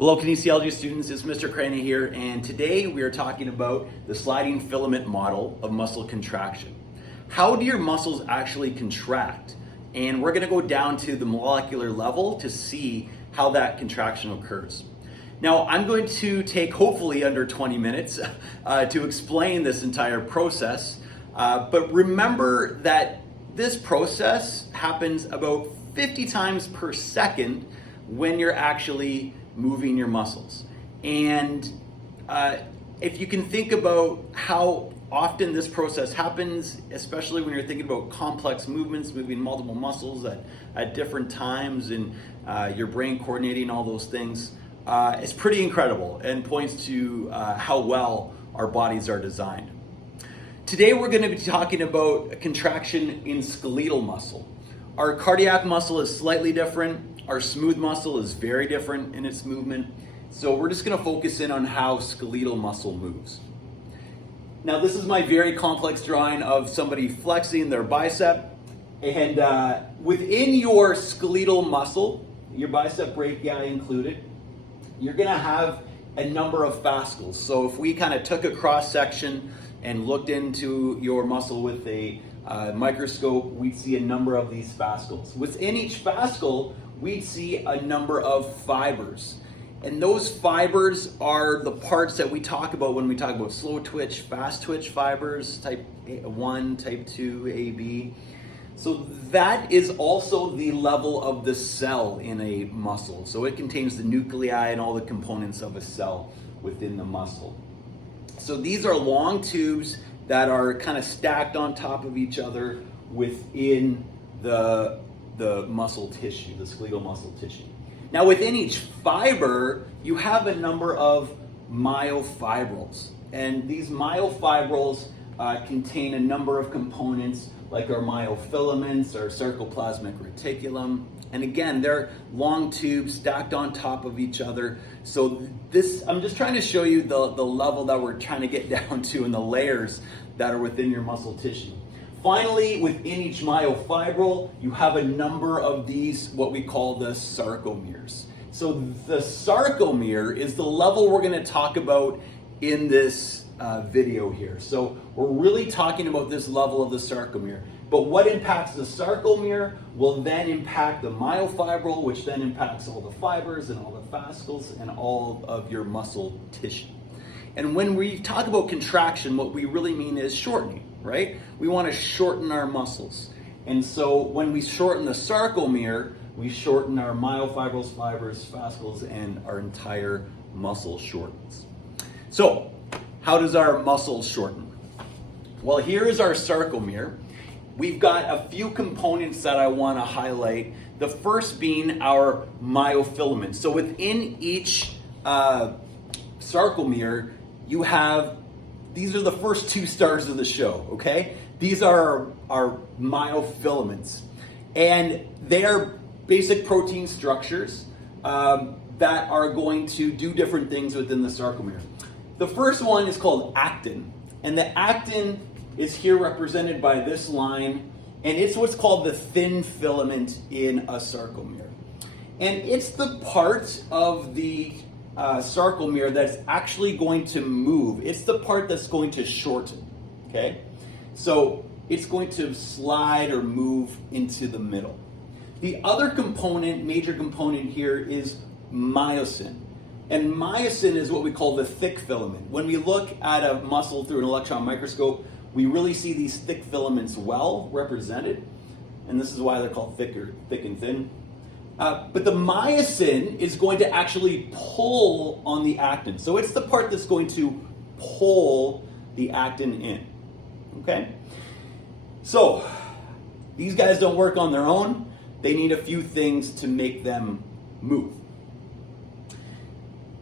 Hello, kinesiology students, it's Mr. Craney here, and today we are talking about the sliding filament model of muscle contraction. How do your muscles actually contract? And we're going to go down to the molecular level to see how that contraction occurs. Now, I'm going to take hopefully under 20 minutes to explain this entire process, but remember that this process happens about 50 times per second when you're actually moving your muscles. And if you can think about how often this process happens, especially when you're thinking about complex movements, moving multiple muscles at different times, and your brain coordinating all those things, it's pretty incredible and points to how well our bodies are designed. Today we're going to be talking about contraction in skeletal muscle. Our cardiac muscle is slightly different. Our smooth muscle is very different in its movement. So we're just going to focus in on how skeletal muscle moves. Now, this is my very complex drawing of somebody flexing their bicep. And within your skeletal muscle, your bicep brachii included, you're going to have a number of fascicles. So if we kind of took a cross section and looked into your muscle with a microscope, we'd see a number of these fascicles. Within each fascicle, we'd see a number of fibers. And those fibers are the parts that we talk about when we talk about slow twitch, fast twitch fibers, type 1, type 2, AB. So that is also the level of the cell in a muscle. So it contains the nuclei and all the components of a cell within the muscle. So these are long tubes that are kind of stacked on top of each other within the muscle tissue, the skeletal muscle tissue. Now within each fiber, you have a number of myofibrils. And these myofibrils contain a number of components like our myofilaments, our sarcoplasmic reticulum. And again, they're long tubes stacked on top of each other. So this, I'm just trying to show you the level that we're trying to get down to and the layers that are within your muscle tissue. Finally, within each myofibril, you have a number of these, what we call the sarcomeres. So the sarcomere is the level we're going to talk about in this video here. So we're really talking about this level of the sarcomere. But what impacts the sarcomere will then impact the myofibril, which then impacts all the fibers and all the fascicles and all of your muscle tissue. And when we talk about contraction, what we really mean is shortening, right? We want to shorten our muscles. And so when we shorten the sarcomere, we shorten our myofibrils, fibers, fascicles, and our entire muscle shortens. So how does our muscle shorten? Well, here is our sarcomere. We've got a few components that I want to highlight. The first being our myofilament. So within each sarcomere, you have, these are the first two stars of the show, okay? These are our myofilaments. And they are basic protein structures that are going to do different things within the sarcomere. The first one is called actin. And the actin is here represented by this line, and it's what's called the thin filament in a sarcomere. And it's the part of the sarcomere that's actually going to move. It's the part that's going to shorten, okay? So it's going to slide or move into the middle. The other component, major component here, is myosin. And myosin is what we call the thick filament. When we look at a muscle through an electron microscope, we really see these thick filaments well represented. And this is why they're called thick and thin. But the myosin is going to actually pull on the actin. So it's the part that's going to pull the actin in, okay? So these guys don't work on their own. They need a few things to make them move.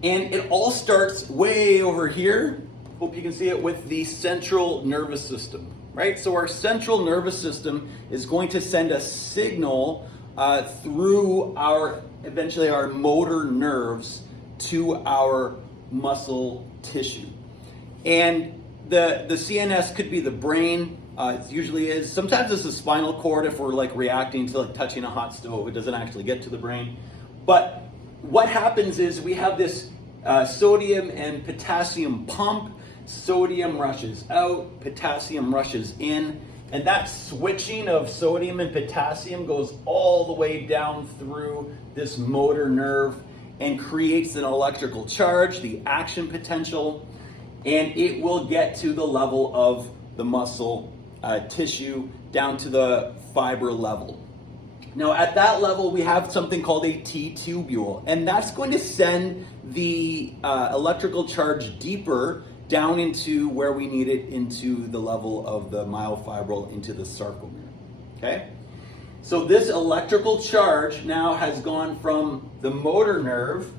And it all starts way over here. Hope you can see it with the central nervous system, right? So our central nervous system is going to send a signal through eventually our motor nerves to our muscle tissue. And the CNS could be the brain, it usually is. Sometimes it's the spinal cord if we're like reacting to like touching a hot stove. It doesn't actually get to the brain. But what happens is we have this sodium and potassium pump. Sodium rushes out, potassium rushes in, and that switching of sodium and potassium goes all the way down through this motor nerve and creates an electrical charge, the action potential, and it will get to the level of the muscle tissue down to the fiber level. Now at that level we have something called a T-tubule, and that's going to send the electrical charge deeper down into where we need it, into the level of the myofibril, into the sarcomere, okay? So this electrical charge now has gone from the motor nerve,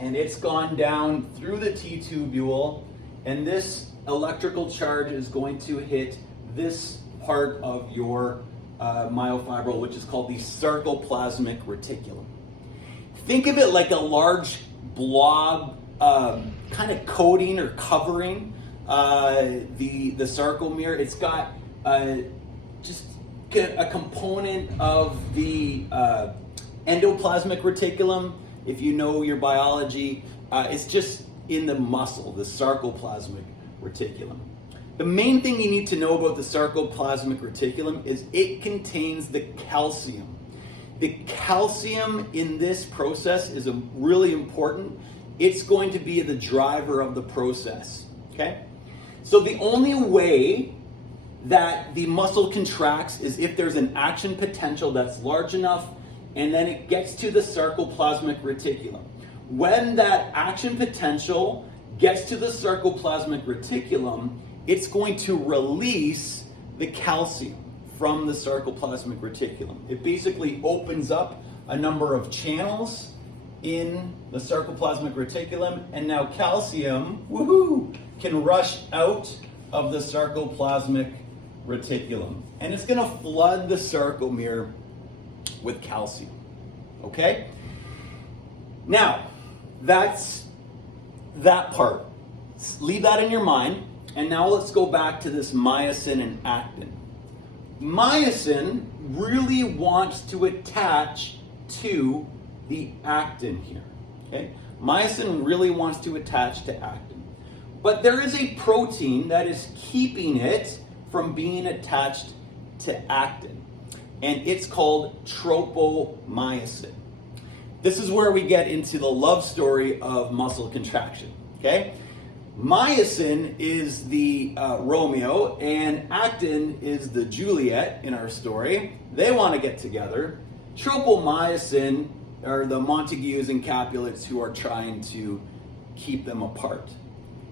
and it's gone down through the T-tubule, and this electrical charge is going to hit this part of your myofibril, which is called the sarcoplasmic reticulum. Think of it like a large blob kind of coating or covering the sarcomere. It's got just a component of the endoplasmic reticulum. If you know your biology, it's just in the muscle, the sarcoplasmic reticulum. The main thing you need to know about the sarcoplasmic reticulum is it contains the calcium. The calcium in this process is really important. It's going to be the driver of the process, okay? So the only way that the muscle contracts is if there's an action potential that's large enough, and then it gets to the sarcoplasmic reticulum. When that action potential gets to the sarcoplasmic reticulum, it's going to release the calcium from the sarcoplasmic reticulum. It basically opens up a number of channels in the sarcoplasmic reticulum, and now calcium, woohoo, can rush out of the sarcoplasmic reticulum. And it's gonna flood the sarcomere with calcium, okay? Now, that's that part. Leave that in your mind, and now let's go back to this myosin and actin. Myosin really wants to attach to the actin here, okay? Myosin really wants to attach to actin. But there is a protein that is keeping it from being attached to actin, and it's called tropomyosin. This is where we get into the love story of muscle contraction, okay? Myosin is the Romeo, and actin is the Juliet in our story. They want to get together. Tropomyosin are the Montagues and Capulets who are trying to keep them apart.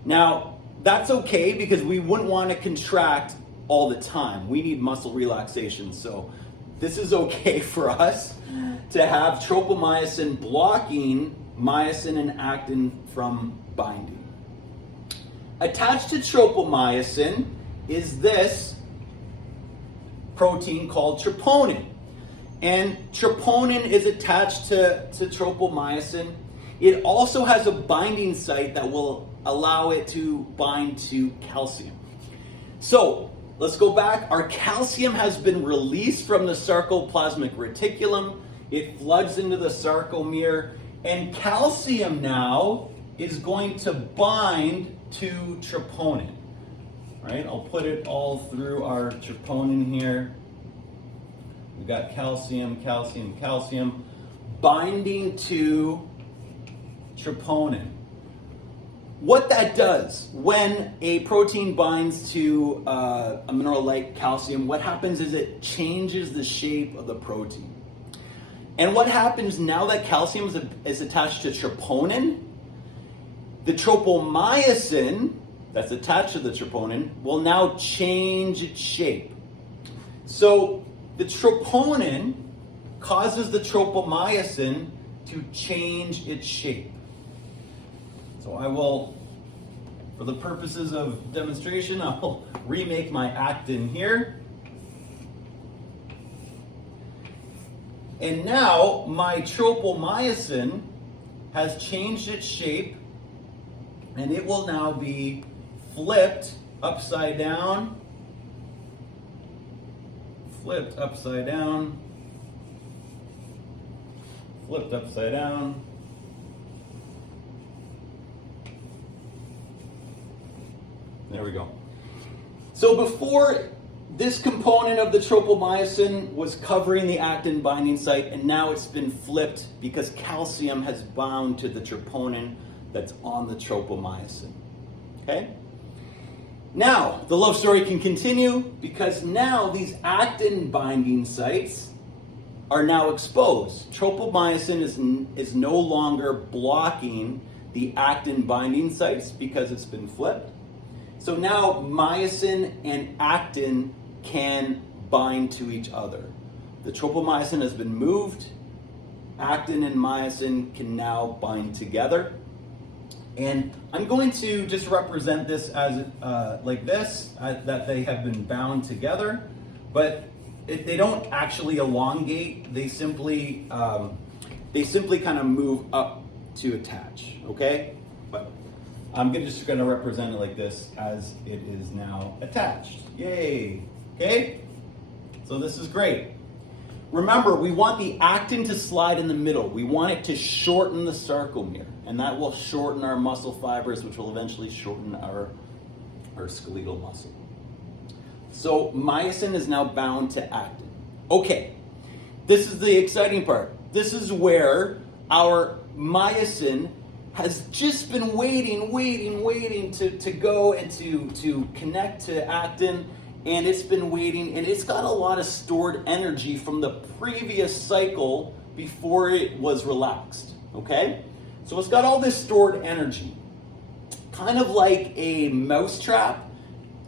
Now, that's okay because we wouldn't want to contract all the time. We need muscle relaxation, so this is okay for us to have tropomyosin blocking myosin and actin from binding. Attached to tropomyosin is this protein called troponin. And troponin is attached to tropomyosin. It also has a binding site that will allow it to bind to calcium. So let's go back. Our calcium has been released from the sarcoplasmic reticulum. It floods into the sarcomere, and calcium now is going to bind to troponin. Right? I'll put it all through our troponin here. We've got calcium, calcium, calcium, binding to troponin. What that does, when a protein binds to a mineral like calcium, what happens is it changes the shape of the protein. And what happens now that calcium is attached to troponin, the tropomyosin that's attached to the troponin will now change its shape. So the troponin causes the tropomyosin to change its shape. So I will, for the purposes of demonstration, I will remake my actin here. And now my tropomyosin has changed its shape, and it will now be flipped upside down, flipped upside down, flipped upside down. There we go. So before, this component of the tropomyosin was covering the actin binding site, and now it's been flipped because calcium has bound to the troponin that's on the tropomyosin. Okay? Now, the love story can continue because now these actin binding sites are now exposed. Tropomyosin is no longer blocking the actin binding sites because it's been flipped. So now myosin and actin can bind to each other. The tropomyosin has been moved. Actin and myosin can now bind together. And I'm going to just represent this as like this, that they have been bound together, but they don't actually elongate. They simply kind of move up to attach, okay? But I'm just gonna represent it like this as it is now attached. Yay, okay? So this is great. Remember, we want the actin to slide in the middle. We want it to shorten the sarcomere, and that will shorten our muscle fibers, which will eventually shorten our skeletal muscle. So myosin is now bound to actin. Okay, this is the exciting part. This is where our myosin has just been waiting to go and to connect to actin, and it's been waiting, and it's got a lot of stored energy from the previous cycle before it was relaxed, okay? So it's got all this stored energy, kind of like a mousetrap.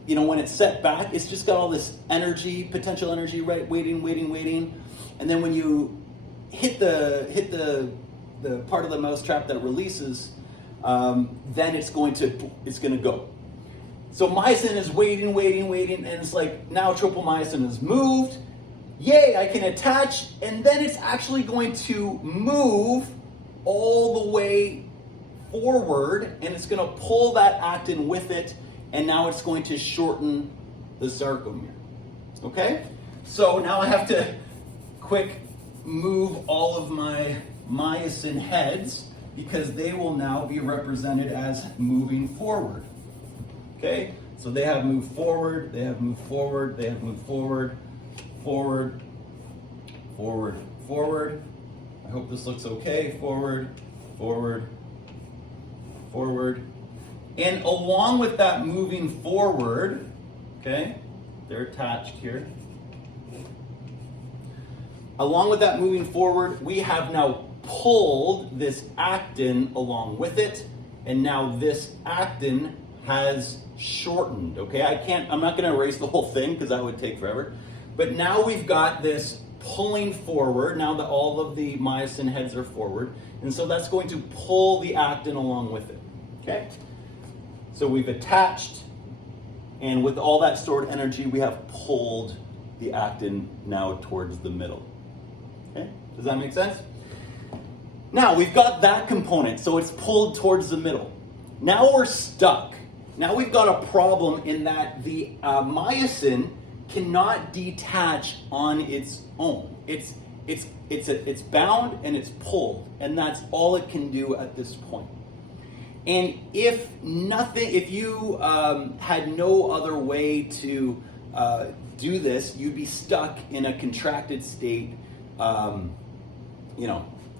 You know, when it's set back, it's just got all this energy, potential energy, right? Waiting, and then when you hit the part of the mousetrap that releases, then it's gonna go. So myosin is waiting, and it's like, now tropomyosin is moved. Yay, I can attach, and then it's actually going to move all the way forward, and it's gonna pull that actin with it, and now it's going to shorten the sarcomere. Okay? So now I have to quick move all of my myosin heads because they will now be represented as moving forward. Okay? So they have moved forward, they have moved forward, they have moved forward, forward, forward, forward. I hope this looks okay. Forward, forward, forward. And along with that moving forward, okay, they're attached here. Along with that moving forward, we have now pulled this actin along with it, and now this actin has shortened, okay? I'm not gonna erase the whole thing because that would take forever. But now we've got this pulling forward, now that all of the myosin heads are forward, and so that's going to pull the actin along with it, okay? So we've attached, and with all that stored energy, we have pulled the actin now towards the middle. Okay, does that make sense? Now we've got that component, so it's pulled towards the middle. Now we're stuck. Now we've got a problem in that the myosin cannot detach on its own. It's bound and it's pulled, and that's all it can do at this point. And if you had no other way to do this, you'd be stuck in a contracted state, kind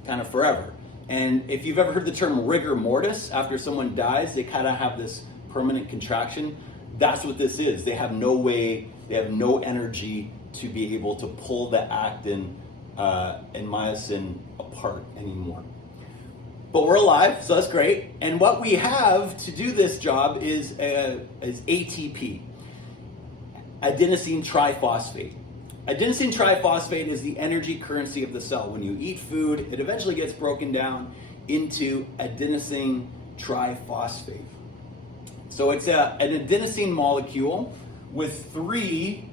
of forever. And if you've ever heard the term rigor mortis, after someone dies, they kind of have this permanent contraction. That's what this is. They have no way, they have no energy to be able to pull the actin and myosin apart anymore. But we're alive, so that's great. And what we have to do this job is ATP, adenosine triphosphate. Adenosine triphosphate is the energy currency of the cell. When you eat food, it eventually gets broken down into adenosine triphosphate. So it's an adenosine molecule with 3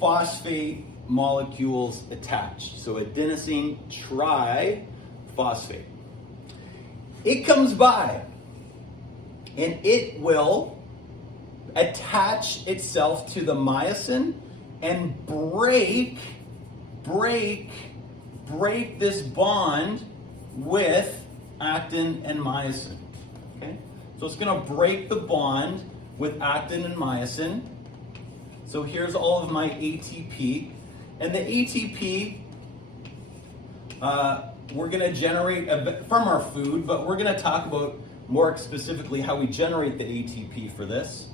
phosphate molecules attached. So adenosine triphosphate. It comes by and it will attach itself to the myosin and break this bond with actin and myosin. Okay? So it's going to break the bond with actin and myosin. So here's all of my ATP. And the ATP, we're going to generate from our food, but we're going to talk about more specifically how we generate the ATP for this.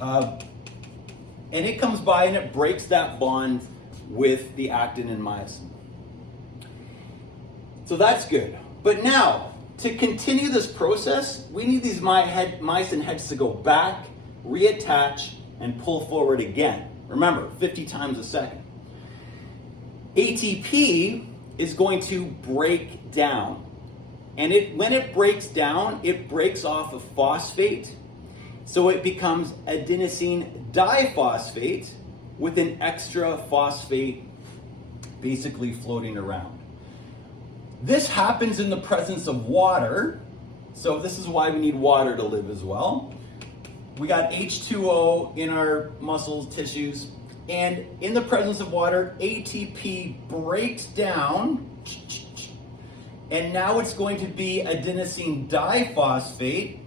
And it comes by and it breaks that bond with the actin and myosin. So that's good. But now, to continue this process, we need these myosin heads to go back, reattach, and pull forward again. Remember, 50 times a second. ATP is going to break down. And when it breaks down, it breaks off a phosphate. So it becomes adenosine diphosphate with an extra phosphate basically floating around. This happens in the presence of water. So this is why we need water to live as well. We got H2O in our muscles, tissues, and in the presence of water, ATP breaks down, and now it's going to be adenosine diphosphate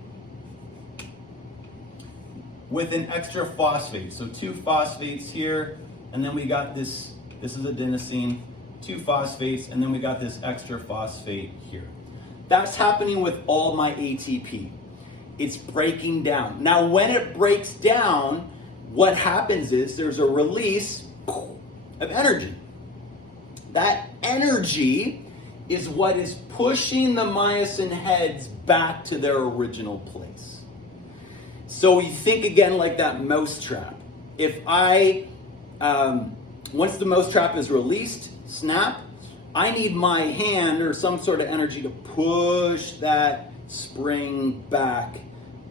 with an extra phosphate. So 2 phosphates here, and then we got this is adenosine, 2 phosphates, and then we got this extra phosphate here. That's happening with all my ATP. It's breaking down. Now, when it breaks down, what happens is there's a release of energy. That energy is what is pushing the myosin heads back to their original place. So you think again like that mousetrap. If once the mousetrap is released, snap, I need my hand or some sort of energy to push that spring back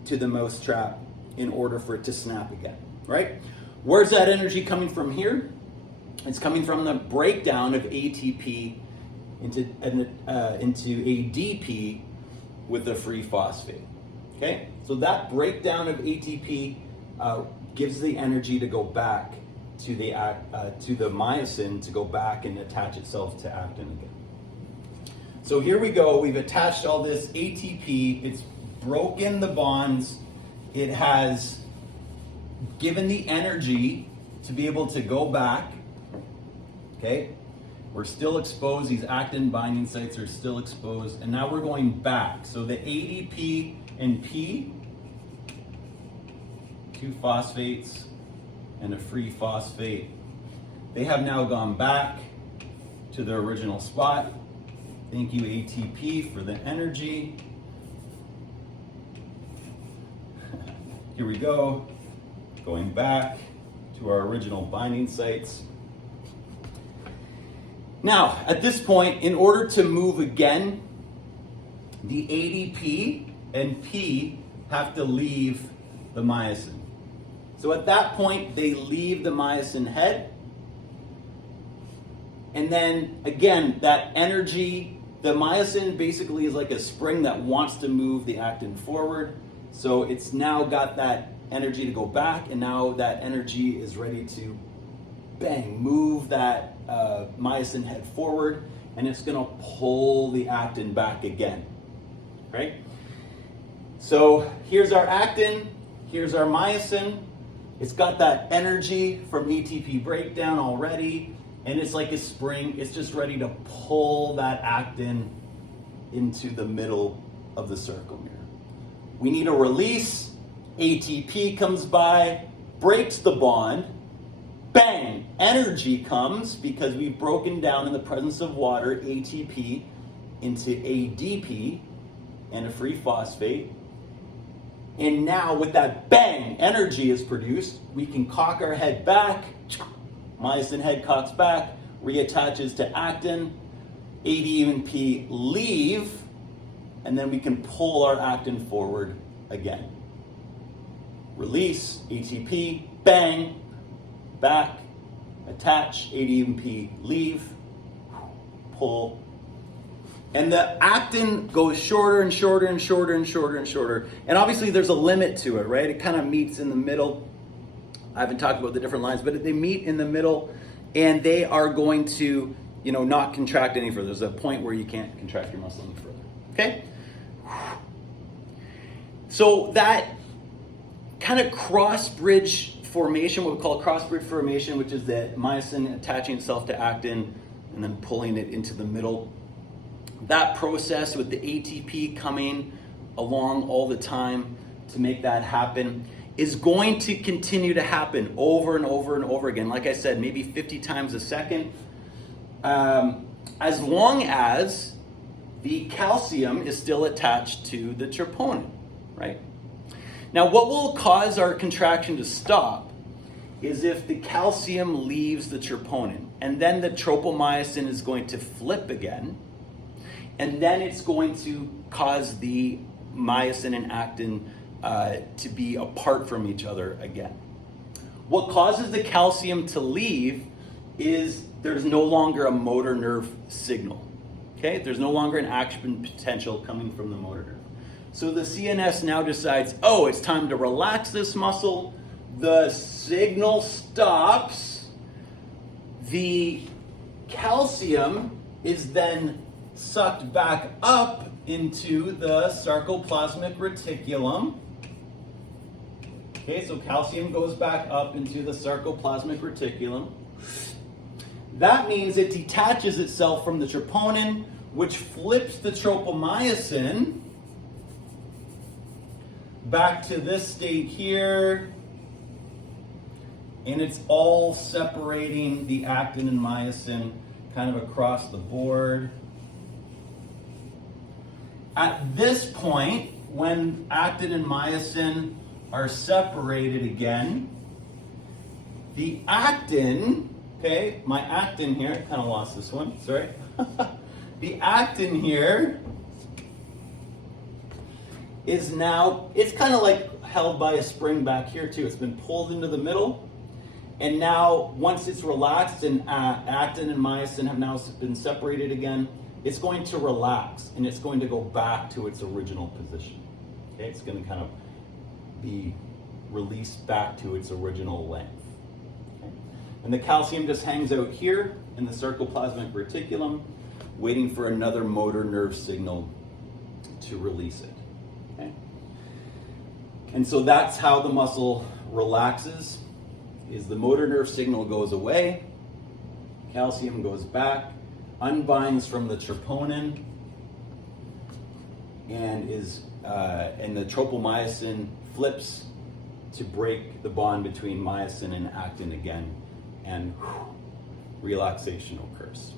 to the mousetrap in order for it to snap again, right? Where's that energy coming from here? It's coming from the breakdown of ATP into ADP with a free phosphate, okay? So that breakdown of ATP gives the energy to go back to the myosin to go back and attach itself to actin again. So here we go, we've attached all this ATP, it's broken the bonds, it has given the energy to be able to go back, okay? We're still exposed, these actin binding sites are still exposed, and now we're going back. So the ADP and P, 2 phosphates and a free phosphate, they have now gone back to their original spot. Thank you, ATP, for the energy. Here we go, going back to our original binding sites. Now, at this point, in order to move again, the ADP and P have to leave the myosin. So at that point, they leave the myosin head. And then, again, that energy, the myosin basically is like a spring that wants to move the actin forward. So it's now got that energy to go back, and now that energy is ready to, bang, move that myosin head forward, and it's gonna pull the actin back again, right? So here's our actin, here's our myosin. It's got that energy from ATP breakdown already, and it's like a spring. It's just ready to pull that actin into the middle of the sarcomere. We need a release. ATP comes by, breaks the bond, bang, energy comes because we've broken down in the presence of water ATP into ADP and a free phosphate. And now with that bang, energy is produced, we can cock our head back, myosin head cocks back, reattaches to actin, ADP leave, and then we can pull our actin forward again. Release, ATP, bang, back, attach, ADP leave, pull. And the actin goes shorter and shorter and shorter and shorter and shorter. And obviously there's a limit to it, right? It kind of meets in the middle. I haven't talked about the different lines, but they meet in the middle, and they are going to not contract any further. There's a point where you can't contract your muscle any further. Okay? So that kind of cross-bridge formation, what we call cross-bridge formation, which is the myosin attaching itself to actin and then pulling it into the middle. That process with the ATP coming along all the time to make that happen is going to continue to happen over and over and over again. Like I said, maybe 50 times a second. As long as the calcium is still attached to the troponin, right? Now, what will cause our contraction to stop is if the calcium leaves the troponin, and then the tropomyosin is going to flip again, and then it's going to cause the myosin and actin to be apart from each other again. What causes the calcium to leave is there's no longer a motor nerve signal. Okay, there's no longer an action potential coming from the motor nerve. So the CNS now decides, oh, it's time to relax this muscle. The signal stops. The calcium is then sucked back up into the sarcoplasmic reticulum. Okay, so calcium goes back up into the sarcoplasmic reticulum. That means it detaches itself from the troponin, which flips the tropomyosin back to this state here, and it's all separating the actin and myosin kind of across the board. At this point, when actin and myosin are separated again, the actin, okay, my actin here, I kind of lost this one, sorry. The actin here is now, it's kind of like held by a spring back here too. It's been pulled into the middle. And now, once it's relaxed and actin and myosin have now been separated again, it's going to relax and it's going to go back to its original position. Okay, it's going to kind of be released back to its original length. Okay? And the calcium just hangs out here in the sarcoplasmic reticulum, waiting for another motor nerve signal to release it. Okay? And so that's how the muscle relaxes, is the motor nerve signal goes away, calcium goes back, unbinds from the troponin, and the tropomyosin flips to break the bond between myosin and actin again, and relaxation occurs.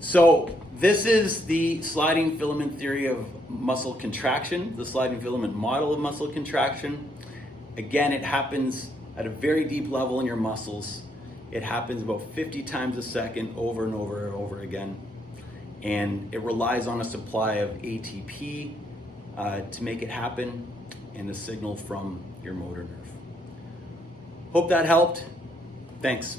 So this is the sliding filament theory of muscle contraction, the sliding filament model of muscle contraction. Again, it happens at a very deep level in your muscles. It happens about 50 times a second over and over and over again. And it relies on a supply of ATP to make it happen, and a signal from your motor nerve. Hope that helped. Thanks.